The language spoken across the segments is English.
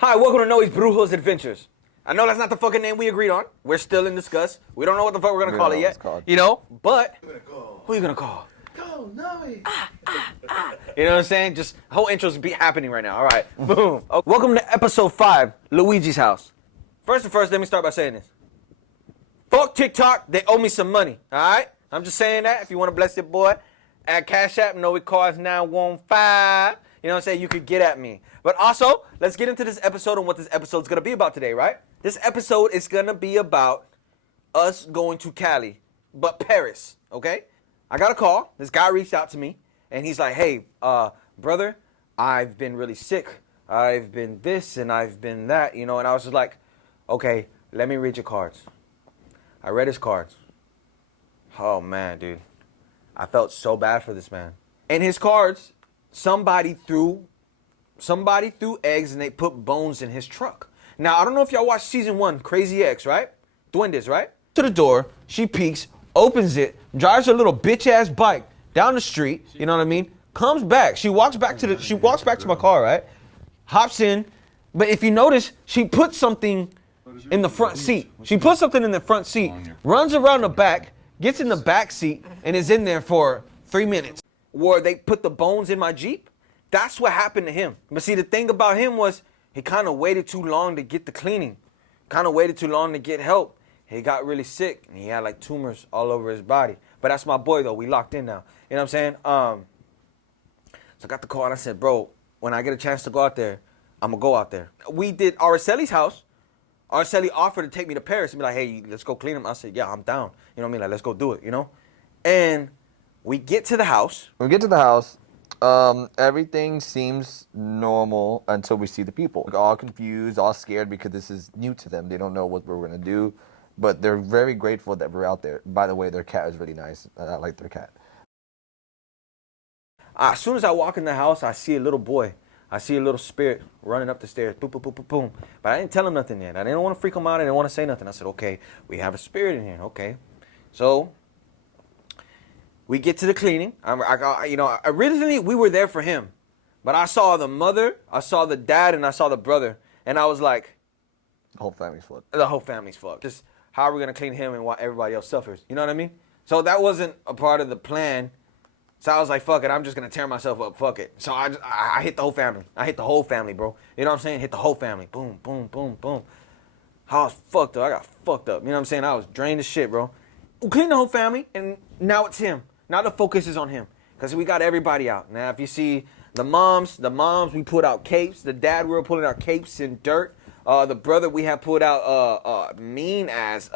Hi, welcome to NOE915 Adventures. I know that's not the fucking name we agreed on. We're still in discuss. We don't know what the fuck we're gonna call it yet. You know, but who are you gonna call? Go, Noe. You know what I'm saying? Just whole intro's be happening right now. All right, boom. Oh, welcome to episode 5, Luigi's house. First, let me start by saying this. Fuck TikTok, they owe me some money. All right, I'm just saying that. If you want to bless your boy, at Cash App, NOE915. You know what I'm saying? You could get at me. But also, let's get into this episode and what this episode's going to be about today, right? This episode is going to be about us going to Cali, but Paris, okay? I got a call. This guy reached out to me, and he's like, hey, brother, I've been really sick. I've been this and I've been that, you know? And I was just like, okay, let me read your cards. I read his cards. Oh, man, dude. I felt so bad for this man. In his cards, somebody threw eggs and they put bones in his truck. Now, I don't know if y'all watched season 1, Crazy Ex, right? Duendes, right? To the door, she peeks, opens it, drives her little bitch-ass bike down the street, you know what I mean? Comes back. She walks back to my car, right? Hops in, but if you notice, she put something in the front seat. She put something in the front seat, runs around the back, gets in the back seat, and is in there for 3 minutes. Where they put the bones in my Jeep, that's what happened to him. But see, the thing about him was he kind of waited too long to get the cleaning, kind of waited too long to get help. He got really sick, and he had like tumors all over his body. But that's my boy, though. We locked in now. You know what I'm saying? So I got the call, and I said, bro, when I get a chance to go out there, I'm going to go out there. We did Araceli's house. Araceli offered to take me to Paris and be like, hey, let's go clean him. I said, yeah, I'm down. You know what I mean? Like, let's go do it, you know? And we get to the house. Everything seems normal until we see the people. Like, all confused, all scared because this is new to them. They don't know what we're going to do, but they're very grateful that we're out there. By the way, their cat is really nice. I like their cat. As soon as I walk in the house, I see a little boy. I see a little spirit running up the stairs. Boom, boom, boom, boom, boom. But I didn't tell him nothing yet. I didn't want to freak him out. I didn't want to say nothing. I said, okay, we have a spirit in here. Okay. So we get to the cleaning. Originally we were there for him, but I saw the mother, I saw the dad, and I saw the brother, and I was like, the whole family's fucked. The whole family's fucked. Just how are we gonna clean him and while everybody else suffers? You know what I mean? So that wasn't a part of the plan. So I was like, fuck it, I'm just gonna tear myself up. Fuck it. So I hit the whole family. I hit the whole family, bro. You know what I'm saying? Hit the whole family. Boom, boom, boom, boom. I was fucked up. I got fucked up. You know what I'm saying? I was drained as shit, bro. We cleaned the whole family, and now it's him. Now the focus is on him because we got everybody out. Now, if you see the moms, we put out capes. The dad, we were pulling out capes and dirt. The brother, we had put out mean ass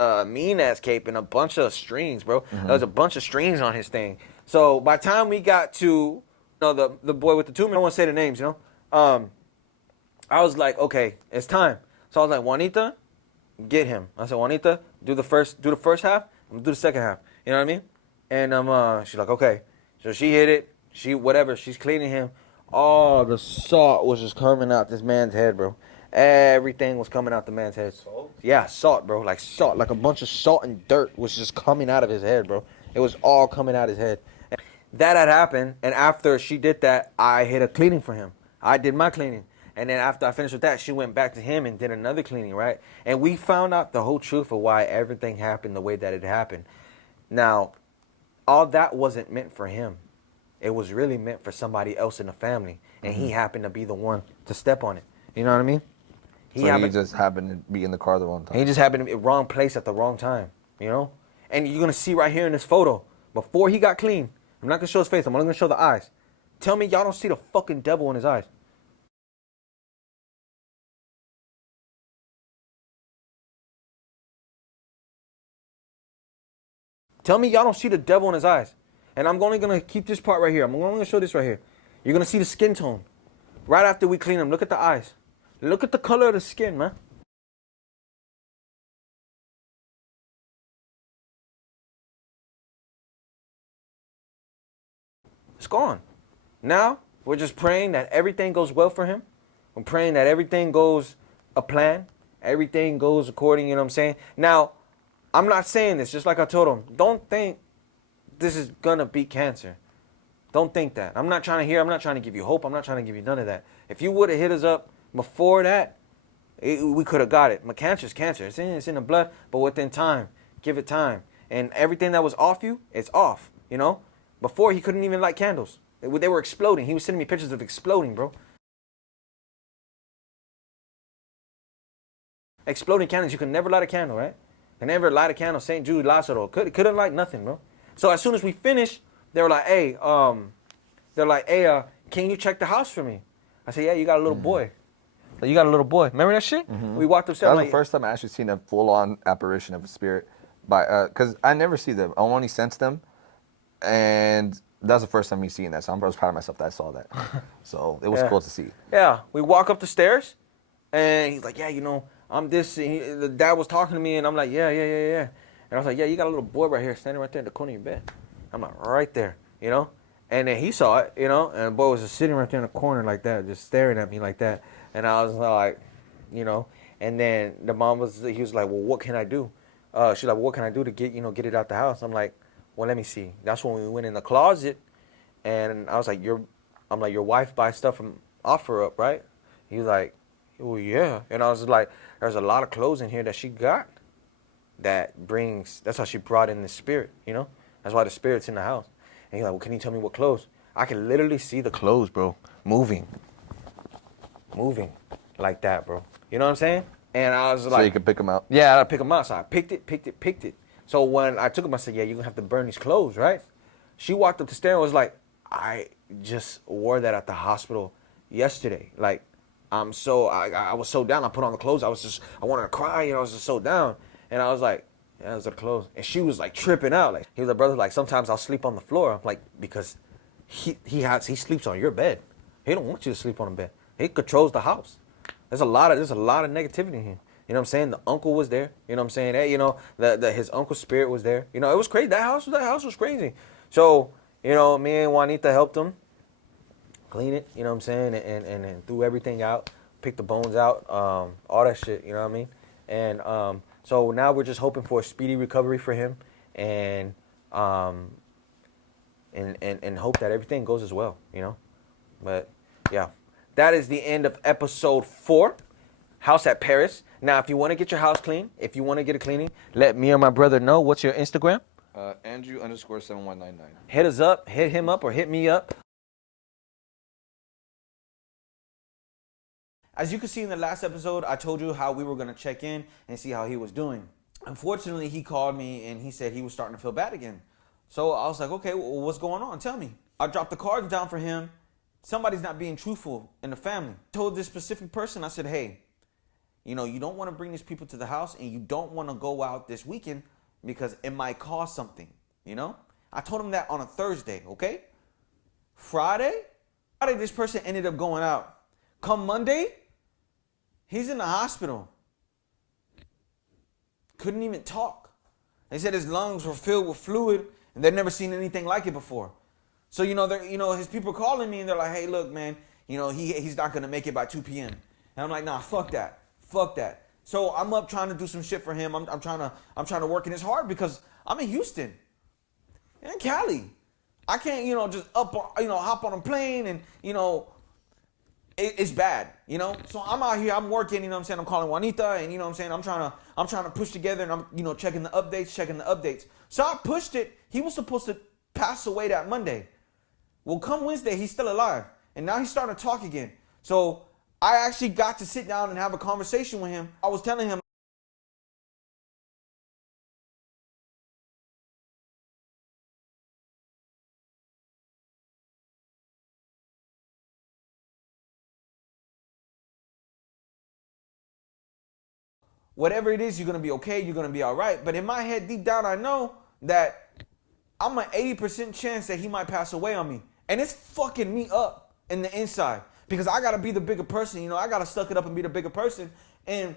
cape and a bunch of strings, bro. Mm-hmm. There was a bunch of strings on his thing. So by the time we got to the boy with the tumor, I don't want to say the names, you know. I was like, okay, it's time. So I was like, Juanita, get him. I said, Juanita, do the first half. I'm gonna do the second half. You know what I mean? And she's like, okay. So she hit it. She's cleaning him. Oh, the salt was just coming out this man's head, bro. Everything was coming out the man's head. Salt? Yeah, salt, bro. Like salt. Like a bunch of salt and dirt was just coming out of his head, bro. It was all coming out his head. And that had happened, and after she did that, I hit a cleaning for him. I did my cleaning. And then after I finished with that, she went back to him and did another cleaning, right? And we found out the whole truth of why everything happened the way that it happened. Now, all that wasn't meant for him. It was really meant for somebody else in the family. And he happened to be the one to step on it. You know what I mean? He just happened to be in the car the wrong time. He just happened to be in the wrong place at the wrong time, you know? And you're going to see right here in this photo, before he got clean, I'm not going to show his face, I'm only going to show the eyes. Tell me y'all don't see the fucking devil in his eyes. Tell me y'all don't see the devil in his eyes. And I'm only going to keep this part right here. I'm only going to show this right here. You're going to see the skin tone. Right after we clean him, look at the eyes. Look at the color of the skin, man. It's gone. Now, we're just praying that everything goes well for him. I'm praying that everything goes a plan. Everything goes according, you know what I'm saying? Now, I'm not saying this, just like I told him. Don't think this is going to beat cancer. Don't think that. I'm not trying to give you hope. I'm not trying to give you none of that. If you would have hit us up before that, We could have got it. But cancer's cancer. It's in the blood, but within time. Give it time. And everything that was off you, it's off, you know? Before, he couldn't even light candles. They were exploding. He was sending me pictures of exploding, bro. Exploding candles. You could never light a candle, right? Can never light a candle. St. Jude, Lazaro. Couldn't light nothing, bro. So as soon as we finished, they were like, hey, can you check the house for me? I said, yeah, you got a little boy. Like, you got a little boy. Remember that shit? Mm-hmm. We walked upstairs. That was the first time I actually seen a full-on apparition of a spirit. Because I never see them. I only sense them. And that was the first time me seeing that. So I was proud of myself that I saw that. So it was cool to see. Yeah. We walk up the stairs, and he's like, yeah, you know, I'm this. And the dad was talking to me, and I'm like, yeah. And I was like, yeah, you got a little boy right here standing right there in the corner of your bed. I'm like, right there, you know? And then he saw it, you know, and the boy was just sitting right there in the corner like that, just staring at me like that. And I was like, you know, and then he was like, well, what can I do? She's like, well, what can I do to get it out the house? I'm like, well, let me see. That's when we went in the closet, and I was like, your wife buys stuff from OfferUp, right? He was like, oh, yeah. And I was like, there's a lot of clothes in here that she got that's how she brought in the spirit, you know? That's why the spirit's in the house. And he's like, well, can you tell me what clothes? I can literally see the clothes, bro, moving like that, bro. You know what I'm saying? And I was like, so you could pick them out? Yeah, I pick them out. So I picked it. So when I took them, I said, yeah, you're going to have to burn these clothes, right? She walked up the stairs and was like, I just wore that at the hospital yesterday. Like, I was so down. I put on the clothes. I wanted to cry. You know, I was just so down. And I was like, yeah, those are the clothes. And she was like tripping out. Like, he was like, brother, like sometimes I'll sleep on the floor. I'm like, because he sleeps on your bed. He don't want you to sleep on the bed. He controls the house. There's a lot of negativity in here. You know what I'm saying? The uncle was there. You know what I'm saying? Hey, you know, his uncle's spirit was there. You know, it was crazy. That house was crazy. So, you know, me and Juanita helped him clean it, you know what I'm saying, and threw everything out, picked the bones out, all that shit, you know what I mean? And so now we're just hoping for a speedy recovery for him, and hope that everything goes as well, you know? But yeah, that is the end of episode 4, House at Paris. Now, if you want to get your house clean, if you want to get a cleaning, let me or my brother know. What's your Instagram? Andrew_7199. Hit us up, hit him up, or hit me up. As you can see in the last episode, I told you how we were going to check in and see how he was doing. Unfortunately, he called me and he said he was starting to feel bad again. So I was like, okay, well, what's going on? Tell me. I dropped the cards down for him. Somebody's not being truthful in the family. I told this specific person, I said, hey, you know, you don't want to bring these people to the house, and you don't want to go out this weekend because it might cause something, you know? I told him that on a Thursday, okay? Friday, this person ended up going out. Come Monday, he's in the hospital. Couldn't even talk. They said his lungs were filled with fluid, and they'd never seen anything like it before. So, you know, his people calling me, and they're like, hey, look, man, you know, he's not going to make it by 2 p.m. And I'm like, nah, fuck that. Fuck that. So I'm up trying to do some shit for him. I'm trying to work in his heart because I'm in Houston and Cali. I can't, you know, just hop on a plane and, you know, it's bad, you know? So I'm out here, I'm working, you know what I'm saying? I'm calling Juanita, and you know what I'm saying? I'm trying to push together, and I'm, you know, checking the updates. So I pushed it. He was supposed to pass away that Monday. Well, come Wednesday, he's still alive. And now he's starting to talk again. So I actually got to sit down and have a conversation with him. I was telling him, whatever it is, you're going to be okay. You're going to be all right. But in my head, deep down, I know that I'm an 80% chance that he might pass away on me. And it's fucking me up in the inside because I got to be the bigger person. You know, I got to suck it up and be the bigger person. And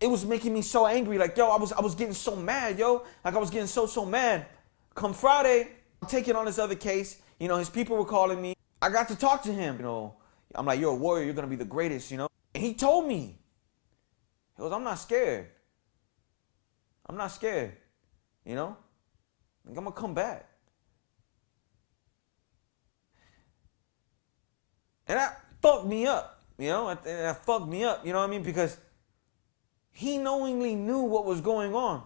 it was making me so angry. Like, yo, I was getting so mad, yo. Like, I was getting so mad. Come Friday, I'm taking on this other case. You know, his people were calling me. I got to talk to him. You know, I'm like, you're a warrior. You're going to be the greatest, you know. And he told me, he goes, I'm not scared. I'm not scared, you know. Like, I'm going to come back. And that fucked me up You know, and that fucked me up. You know what I mean? Because he knowingly knew what was going on.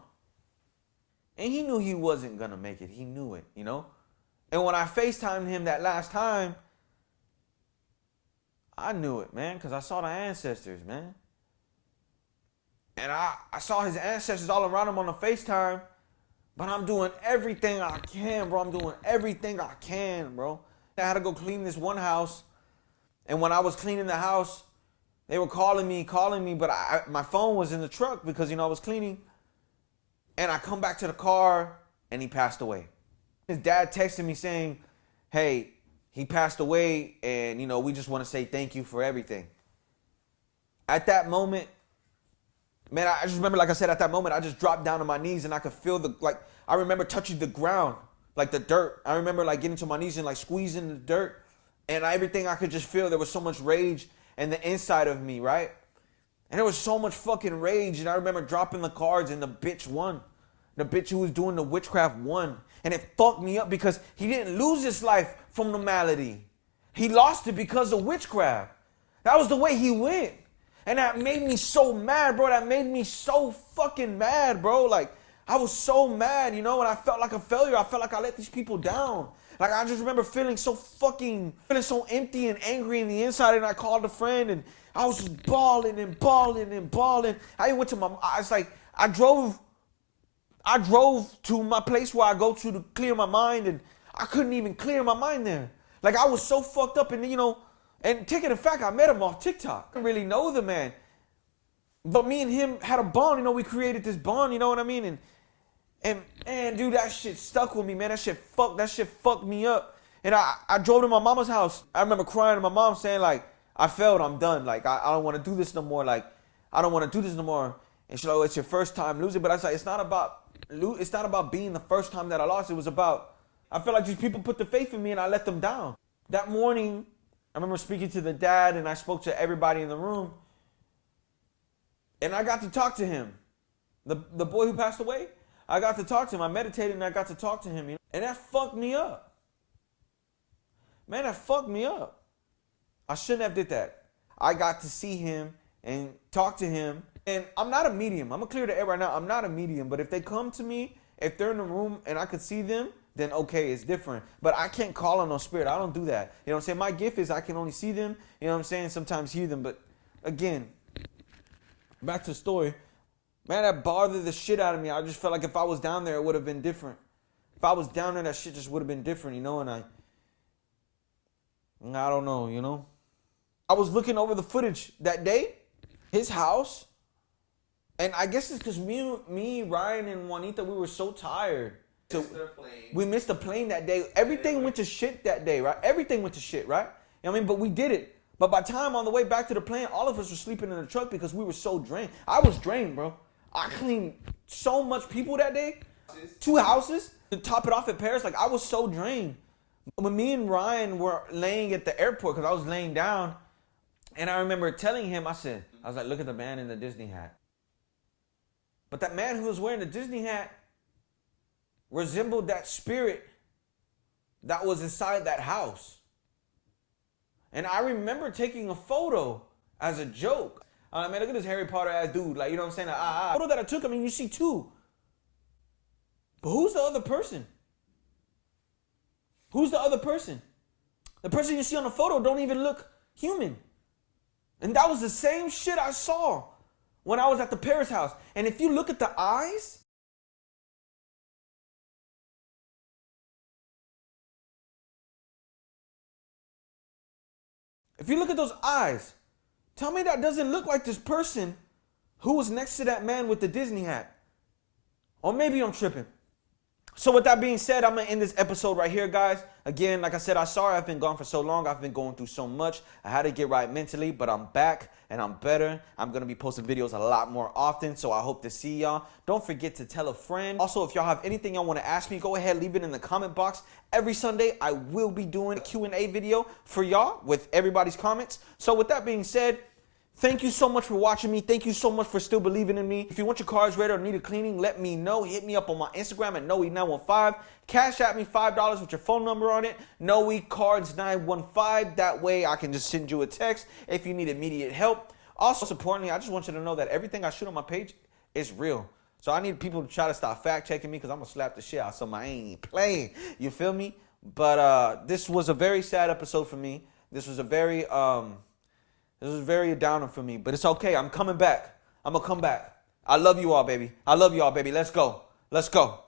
And he knew he wasn't going to make it. He knew it, you know? And when I FaceTimed him that last time, I knew it, man, because I saw the ancestors, man. And I saw his ancestors all around him on the FaceTime. But I'm doing everything I can, bro. I'm doing everything I can, bro. I had to go clean this one house. And when I was cleaning the house, they were calling me, but my phone was in the truck because, you know, I was cleaning. And I come back to the car, and he passed away. His dad texted me saying, hey, he passed away, and, you know, we just want to say thank you for everything. At that moment, man, I just remember, like I said, at that moment, I just dropped down on my knees, and I could feel I remember touching the ground, like the dirt. I remember, like, getting to my knees and, like, squeezing the dirt, and everything I could just feel. There was so much rage in the inside of me, right? And there was so much fucking rage, and I remember dropping the cards, and the bitch won. The bitch who was doing the witchcraft won. And it fucked me up because he didn't lose his life from normality. He lost it because of witchcraft. That was the way he went. And that made me so mad, bro. That made me so fucking mad, bro. Like, I was so mad, you know, and I felt like a failure. I felt like I let these people down. Like, I just remember feeling so empty and angry in the inside. And I called a friend, and I was just bawling and bawling and bawling. I even went to I drove to my place where I go to clear my mind, and I couldn't even clear my mind there. Like, I was so fucked up, and, you know, and taking the fact I met him off TikTok. I didn't really know the man. But me and him had a bond, you know, we created this bond, you know what I mean? And dude, that shit stuck with me, man. That shit fucked me up. And I drove to my mama's house. I remember crying to my mom saying, like, I failed, I'm done. Like, I don't want to do this no more. Like, I don't want to do this no more. And she's like, oh, it's your first time losing. But I was like, it's not about being the first time that I lost. It was about, I feel like these people put the faith in me and I let them down. That morning, I remember speaking to the dad, and I spoke to everybody in the room. And I got to talk to him. The boy who passed away, I got to talk to him. I meditated and I got to talk to him. You know? And that fucked me up. Man, that fucked me up. I shouldn't have did that. I got to see him and talk to him. And I'm not a medium. I'm going to clear the air right now. I'm not a medium. But if they come to me, if they're in the room and I could see them, then okay, it's different. But I can't call on no spirit. I don't do that. You know what I'm saying? My gift is I can only see them. You know what I'm saying? Sometimes hear them. But again, back to the story. Man, that bothered the shit out of me. I just felt like if I was down there, it would have been different. If I was down there, that shit just would have been different, you know? And I don't know, you know? I was looking over the footage that day, his house, and I guess it's because me, Ryan, and Juanita, we were so tired. So we missed the plane that day. Everything went to shit that day, right? Everything went to shit, right? You know what I mean? But we did it. But by the time on the way back to the plane, all of us were sleeping in the truck because we were so drained. I was drained, bro. I cleaned so much people that day. 2 houses. To top it off at Paris, like I was so drained. When me and Ryan were laying at the airport, because I was laying down, and I remember telling him, I was like, look at the man in the Disney hat. But that man who was wearing the Disney hat resembled that spirit that was inside that house. And I remember taking a photo as a joke. Man, look at this Harry Potter ass dude. Like, you know what I'm saying? The photo that I took, I mean, you see 2. But who's the other person? Who's the other person? The person you see on the photo don't even look human. And that was the same shit I saw when I was at the Paris house. And if you look at the eyes, if you look at those eyes, tell me that doesn't look like this person who was next to that man with the Disney hat. Or maybe I'm tripping. So with that being said, I'm going to end this episode right here, guys. Again, like I said, I'm sorry I've been gone for so long. I've been going through so much. I had to get right mentally, but I'm back and I'm better. I'm going to be posting videos a lot more often, so I hope to see y'all. Don't forget to tell a friend. Also, if y'all have anything y'all want to ask me, go ahead, leave it in the comment box. Every Sunday, I will be doing a Q&A video for y'all with everybody's comments. So with that being said, Thank you so much for watching me. Thank you so much for still believing in me. If you want your cars ready or need a cleaning, let me know. Hit me up on my Instagram at NOE915. Cash at me $5 with your phone number on it. NOEcards915. That way I can just send you a text if you need immediate help. Also, importantly, I just want you to know that everything I shoot on my page is real. So I need people to try to stop fact checking me because I'm going to slap the shit out of somebody. I ain't playing. You feel me? But this was a very sad episode for me. This was very a downer for me, but it's okay. I'm coming back. I'm going to come back. I love you all, baby. I love you all, baby. Let's go. Let's go.